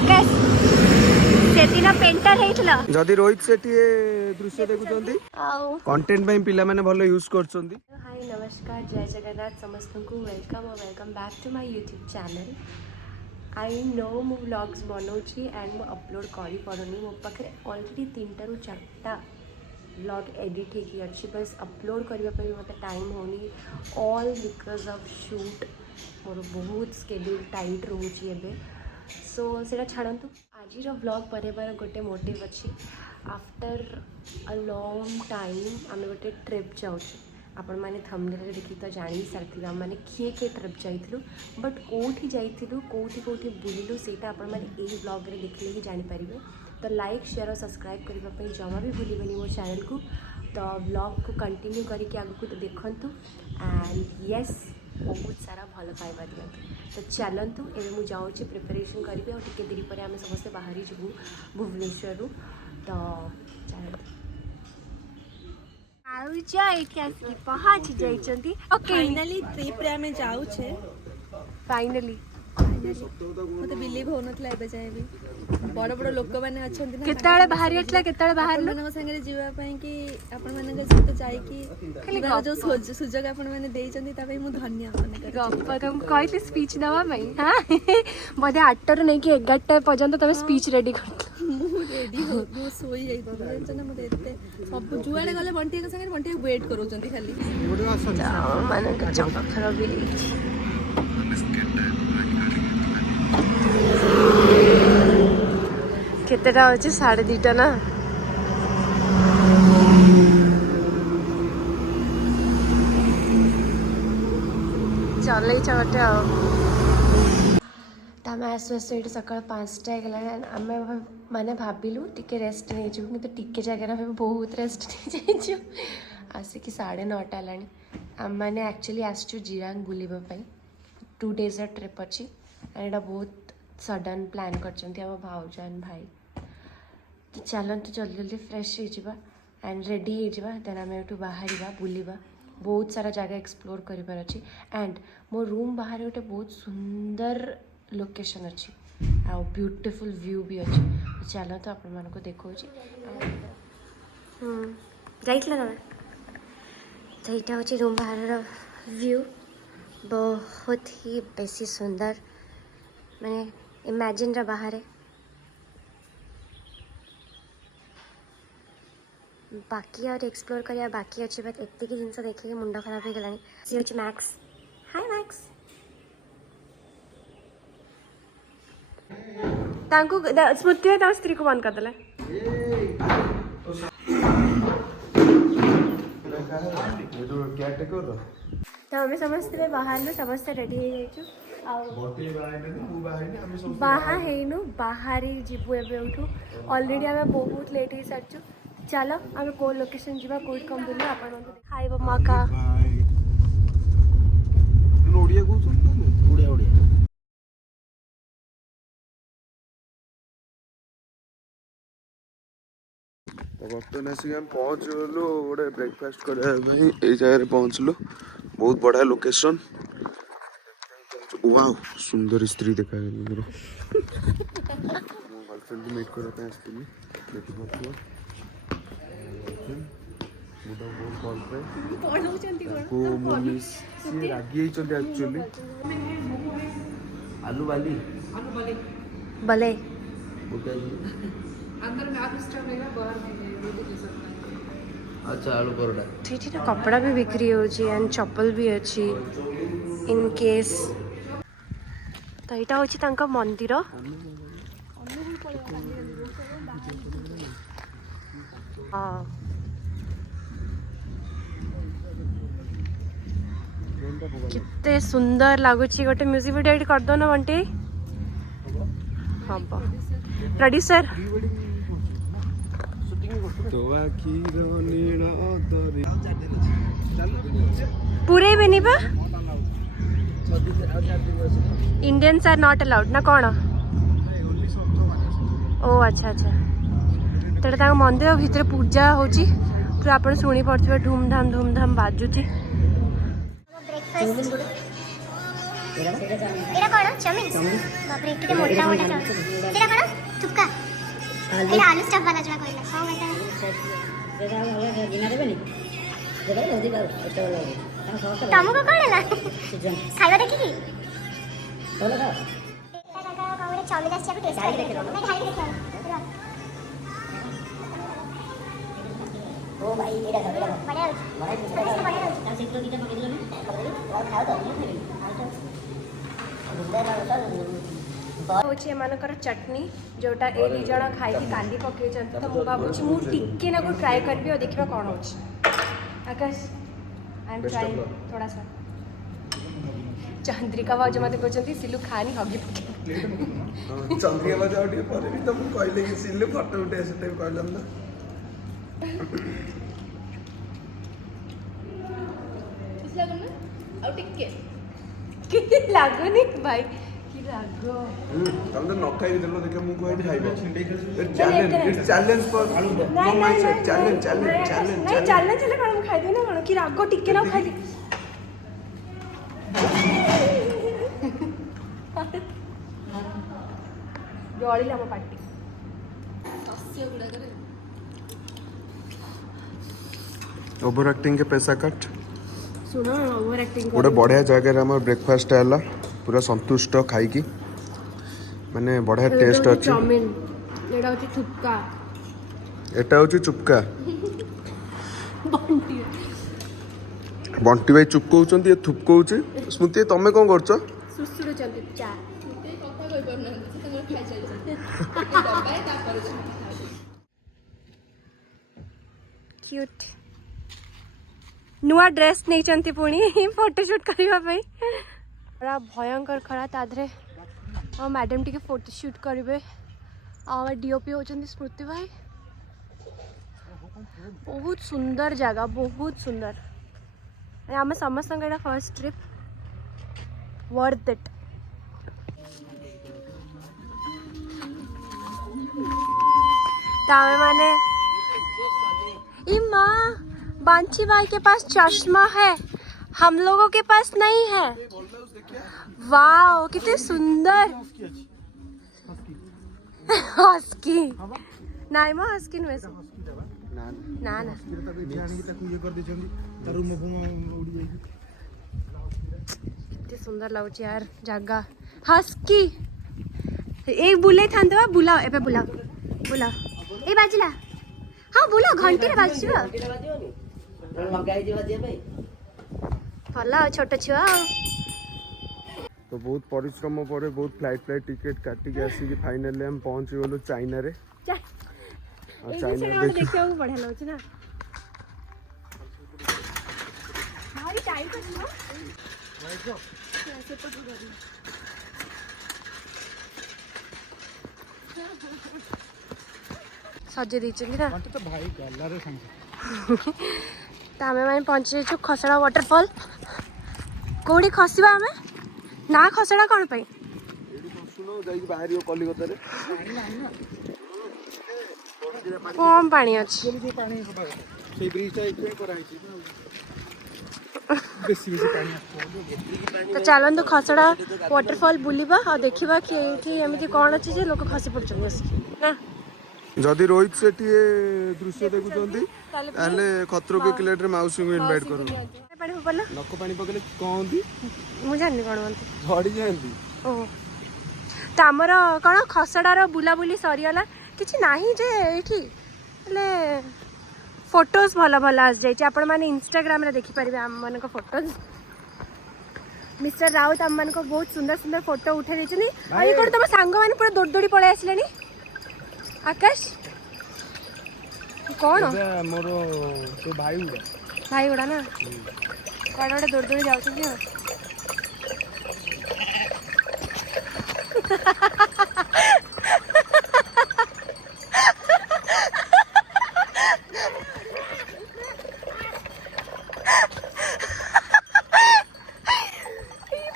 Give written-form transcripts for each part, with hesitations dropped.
आकाश से दिन पेंटर हेइतला जदि रोहित सेठी दृश्य देखुछंती कंटेंट ପାଇଁ ପିଲାମାନେ ଭଲ यूज करछंती। हाय नमस्कार जय जगन्नाथ समस्त को वेलकम और welcome back to my YouTube channel. I know मु व्लॉग्स बनाऊँगी एंड मु अपलोड करी पड़ुनी मो पाखे ऑलरेडी 3 ରୁ 4टा व्लॉग एडिट होगी अच्छी बस अपलोड करने मत टाइम होनी ऑल बिकॉज ऑफ शूट मोर बहुत स्केड्यूल टाइट रोचे एवं सो से छाड़ू आज व्लॉग बनवार गोटे मोटिव अच्छी आफ्टर अ लॉन्ग टाइम आम गोटे ट्रिप जाऊँ आपण मैंने थंबनेल देखी तो जानी सारी आम मैंने किए ट्रिप जाइलु बट कौटी जाइलु कौटी कौटी बुलिलु सेटा आपण मैंने यही ब्लॉग रे देखले ही जानीपर तो लाइक शेयर और सब्सक्राइब करने जमा भी भूलिबनी मो चैनल को तो ब्लॉग को कंटिन्यू करके आगे तो देखंतु एंड यस बहुत सारा भल पाइबा दिखाँ तो चलतु एवं मुझे जाऊँगी प्रिपरेशन करी और टिके देरी पर आम समस्ते बाहरी जीवु भुवनेश्वर तो चलते पहुँची जाइए फाइनली ट्रिप रे हमें जाऊ छे फाइनली मते बिलीव होनतला एबे जाय भी बड़ बड़ लोक माने अछंती ना केताळे बाहर आटला केताळे बाहर मन संगे जीवा पई कि आपण माने के सहित जाई कि खाली जो सुजोग आपण माने देई चंदी ता पई मु धन्य आपने गप्पा तुम कहले स्पीच दवा मई हां बदे 8 रो नै कि 11 पर्यंत तमे स्पीच रेडी कर मु रेडी हो मु सोई जाई तो मते एते सब जुआडे गले बंटी के संगे बंटी वेट करू चंदी खाली माने के चंपा खराब भी केतेटा होचे 2:30 ना चल चलते आम आसु आसु ये सका 5टा आम मैंने भाविलु टिके रेस्ट नहीं जाऊ कि टिके जगह बहुत रेस्ट नहीं जाइए आसिक 9:30 है आम मैंने एक्चुअली आसचु जिरांग बुलवाई 2 days ट्रिप अच्छी एंड बहुत सडन प्लान कर भाउज एंड भाई तो चलते जल्दी जल्दी फ्रेश हो एंड रेडी हो देन आम एठू बाहर बुलवा बहुत सारा जगह एक्सप्लोर करार अच्छी एंड मो रूम बाहर गोटे बहुत सुंदर लोकेशन अच्छी आ ब्यूटीफुल व्यू भी अच्छी तो चलते आपण मानक देखो जाइला ना तो यहाँ हूँ रूम बाहर व्यू बहुत ही बेसी सुंदर मैंने इमेजिन रा बाहर बाकी और एक्सप्लोर करिया बाकी अच्छे बात एत जिन देखिए मुंड खराब हो गला सी हूँ मैक्स हाय मैक्स स्मृति स्त्री को बंद करदे तो आम समस्ते बाहर समस्ते रेडी बाहर बाहरी जीवु एठू ऑलरेडी आम बहुत लेट हो सारी चलो आम कौ लोकेशन जी कौट कम बुल आप खाइब मका तो बर्तमान आसिक हम पहुँच गलु गोटे ब्रेकफास्ट करने जगह पहुँचलु बहुत बढ़िया लोकेशन वाओ सुंदर स्त्री देखा मोर गर्लफ्रेंड को मीट करने आसती एक्चुअली आलू बाली भले अच्छा आलू परोटा ठीक ना कपड़ा भी बिक्री होची एंड चप्पल भी अच्छी इन केस तो यहाँ हूँ तांका मंदिर हाँ कितने सुंदर लगुच गोटे म्यूजिक वीडियो एडिट कर दो ना बंटी हाँ प्रोड्यूसर पूरे भी नहीं बा इंडियंस आर नॉट अलाउड ना कौन ओ अच्छा अच्छा तो मंदिर भितर पूजा होची पूरा आप शुणी पड़े धूमधाम बाजुथी एरा कोन चाउमिन बाप रे किते मोटा मोटा चाउमिन एरा कोन थुक्का एरा आलू स्टफ वाला जोड़ा कोइला हां बेटा सेटा वाला बिना देबेनी देबे होदी बार अच्छा वाला तमको कोन हला सीजन खाइबा देखि की बोलो का एटा का काउरे चाउमिन आछि टेस्ट ढाई देखे लो। मैं ढाई देखे ओ भाई एटा का बढ़िया बड़ा बढ़िया ता से तो किटा पकड़ लो मैं और खाओ तो नहीं खाई बुझदा ना हूँ एमानकर चटनी जोटा ए दी जण खाई काली पकई तो मुझे भावुँ मु टिके ना ट्राए करी और देखा कौन हो आकाश आई एम ट्राइंग थोड़ा सा चंद्रिका भाज मत कहते सिलु खानी हगी पके चंद्रिका बाजा उठे पर भी तुम कहले कि सिल्ले फोटो उठे से टाइम कहलन ना कितने लागोनी भाई कि लागो तम तो न खाई देलो देखे मु कहै खाइबे चैलेंज चैलेंज फॉर नहीं माइंडसेट चैलेंज चैलेंज चैलेंज नहीं चलने चले कौन खाई दी ना कौन कि रागो टिके ना खाई दी जळिला म पाटी ओवर एक्टिंग के पैसा कट सुनो ओवर एक्टिंग गोटे बढ़िया जगह रे हमर ब्रेकफास्ट आला पूरा संतुष्ट खाई की माने बढ़िया टेस्ट अछि चाउमिन एडा होची थुक्का एटा होची चुपका बंटी बंटी भाई चुप कहउचंती ए थुप कहउची स्मृति तमे कोन करछ सुसुरु चंदी चा क्यूट नुआ ड्रेस नहीं चंती पुणी फोटोशूट करबा पई बड़ा भयंकर खरा ताधरे आ मैडम टिके फोटोशूट करिवे आ डीओपी होचंती स्मृति भाई बहुत सुंदर जगह बहुत सुंदर आम समस्त first trip worth it Tame माने माँ बांची भाई के पास चश्मा है हम लोगों के पास नहीं है वाओ कितने सुंदर हस्की नहीं माँ हस्की नुहे ना ना कितने सुंदर लगुच यार जगह हस्की एक बुले था बुलाओ एबे बुलाओ बुलाओ ए बाजिला हाँ बुलाओ घंटी रे बाजिबो भला छोट छुआ तो बहुत परिश्रम पर बहुत फ्लाइट टिकट काटिक आसिक फाइनली हम पहुंच गलु चाइना रे चाइना देखियो बढ़िया लगछ ना भारी टाइम पर ना ऐसे तो सजे देइछली ना तो भाई गल्ला रे संग तो आम मैंने पहुँची जाइए खसड़ा वाटरफॉल कौड़ी खसवा आम ना खसड़ा कौन पाई कम पानी अच्छी तो चलते खसड़ा वाटरफॉल बुलवा और देखा कि एमती कौन अच्छे जे लोक खसी पड़े ना जदि रोहित सेठी दृश्य देखुंती ताले खतरों के खिलाड़ी माउसी को इनवाइट करो पानी पकड़ना नक पानी पकड़े कहती मुझे जानी कौन बोलते झड़ी जाती ओह तो आमर कौन खसड़ार बुलाबुली सरीगला किसी ना जे ये फोटोज भल भल आस जाइए आपण मैंने इंस्टाग्राम रे देखिपारे आम मान फोटोज मिस्टर राउत आम मान बहुत सुंदर सुंदर फोटो उठे ये कौन तुम सांग मैंने पूरा दौड़ दौड़ी पलि आसले आकाश कौन मोर तो भाई गुड़ा ना कौन गोटे दौड़ दौड़ी जाऊँ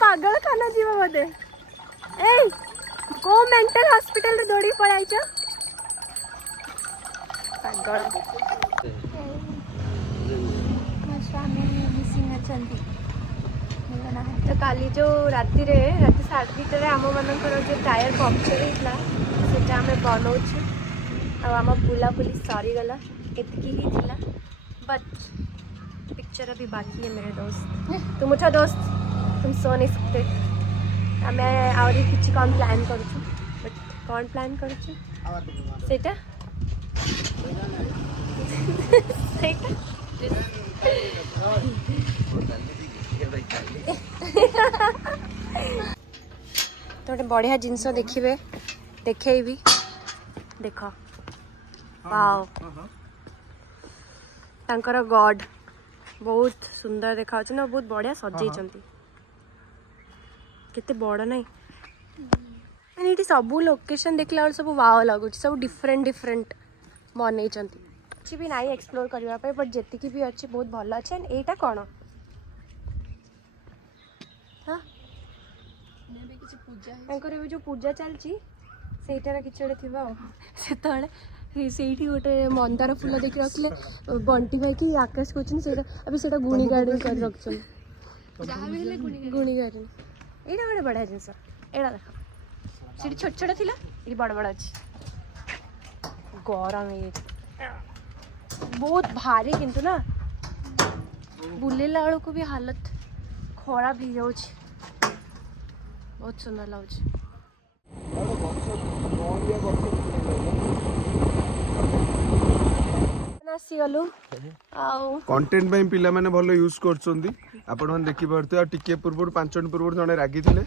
पागल खाना जीव बोधे ए को मेंटल हॉस्पिटल दौड़ी पड़ाई पागल स्वामी मिसिंग अच्छा ନାହିଁ। तो काली जो राति 2:30 आम मनकर जो टायर पंक्चर होता सेटा आम बनाऊँ आम बुलाबुली सरीगला एतिकी ही थिला बट पिक्चर अभी बाकी है मेरे दोस्त तुम उठा दोस्त तुम सो नहीं सकते आम आहरी किसी कौन प्लान करूँ बट कौन प्लान करूँ सेटा तो गोटे बढ़िया जिनस देखिए देखी देख वाओ तांकर गॉड बहुत सुंदर देखा ना बहुत बढ़िया सजाई केते बड़ नहीं मैंने ये सब लोकेशन देखला सब वाओ लगुच सब डिफरेंट डिफरेंट बनई କିଛି ବି ନାହିଁ ଏକ୍ସପ୍ଲୋର କରିବା ପାଇଁ ବଟ୍ ଯେତିକି ବି ଅଛି ବହୁତ ଭଲ ଅଛି ଆଣ୍ଡ ଏଇଟା କ'ଣ ହଁ ତାଙ୍କର ଏବେ ଯେଉଁ ପୂଜା ଚାଲିଛି ସେଇଟାର କିଛି ଗୋଟେ ଥିବ ଆଉ ସେତେବେଳେ ସେଇଠି ଗୋଟେ ମନ୍ଦାର ଫୁଲ ଦେଖି ରଖିଲେ ବଣ୍ଟି ଭାଇକି ଆକାଶ କହୁଛନ୍ତି ସେଇଟା ଏବେ ସେଇଟା ଗୁଣି ଗାର୍ଡେନ୍ କରି ରଖିଛନ୍ତି ଯାହା ବି ହେଲେ ଗୁଣି ଗାର୍ଡେନ୍ ଏଇଟା ଗୋଟେ ବଢ଼ିଆ ଜିନିଷ ଏଇଟା ଦେଖ ସେଇଠି ଛୋଟ ଛୋଟ ଥିଲା ଏଠି ବଡ଼ ବଡ଼ ଅଛି ଗରମ ହେଇଯାଇଛି बहुत भारी किंतु ना बुलेला बेलू को भी हालत खराब हो जाऊँ बहुत सुंदर लगुच आसीगलु कंटेंट पे पिला माने भलो यूज करछोंदी आपण मन देखि परते टिके पूर्व 5 मिनिट पूर्व जने रागी थिले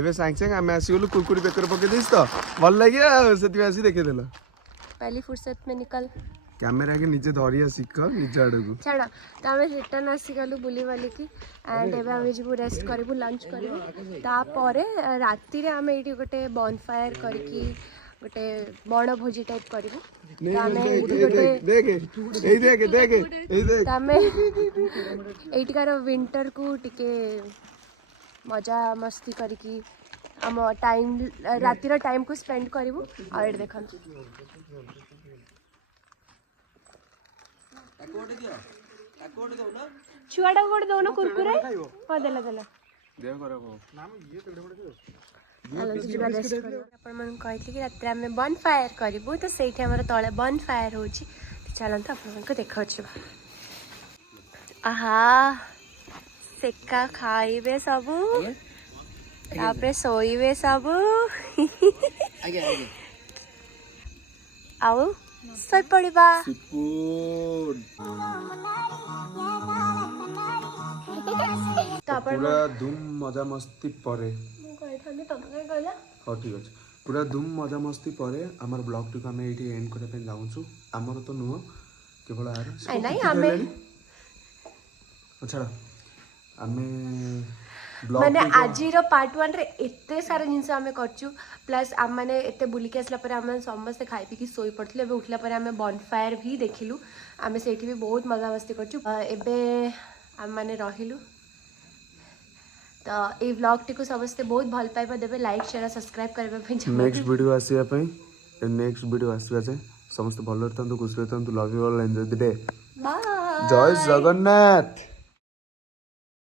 एबे सांग सांग आमे आसीगलु कुरकुरी पेकर पके देस तो भल लागिया सेति आसी देखे देला पहली फुर्सत में निकल कैमेरा के नीचे धरिया सिख निज आड़ को छाड़ तो आम रिटर्न आसीगलु बुली बाली की एंड एबे आम जीवु रेस्ट करिवु लंच करिवु तापरे राति रे आम एठी गोटे बॉनफायर करकी गोटे बण भोजी टाइप करिवु देख एठिकार विंटर को टिके मजा मस्ती करकी आम टाइम रातिर टाइम को स्पेंड करिवु आ एठ देखन छुआटा गोटे दौन कुरकुरे हाँ देला देला कहते कि रात आम बन फायर करूँ तो सही आम तले बन फायर हो चलते आप देखा आहा सेका खाइबे सबू तापरे सोइबे सबू आउ सोई पड़िबा पूरा धूम मजा मस्ती परे हाँ ठीक अच्छे पूरा धूम मजा मस्ती परे आमर ब्लॉग टी को आम ये एंड करने जाऊँ आमर तो नुह केवल अच्छा आम माने आज पार्ट 1 रे एते सारा जिनस आम करचु प्लस आम मैंने एते बुलिक आसला पर आम समस्ते खाई पी सोई पड़े एबे उठला पर आम बॉनफायर भी देखिलु आम सेठी भी बहुत मजा मस्ती करचु एबे आम माने रहिलु तो ए व्लॉग टी को समस्ते बहुत भल पाइबा देबे लाइक शेयर सब्सक्राइब करबे पे नेक्स्ट वीडियो आसीया पे नेक्स्ट वीडियो आसीया जे समस्त भल रहतंतु खुश रहतंतु love you all enjoy the day bye जय जगन्नाथ।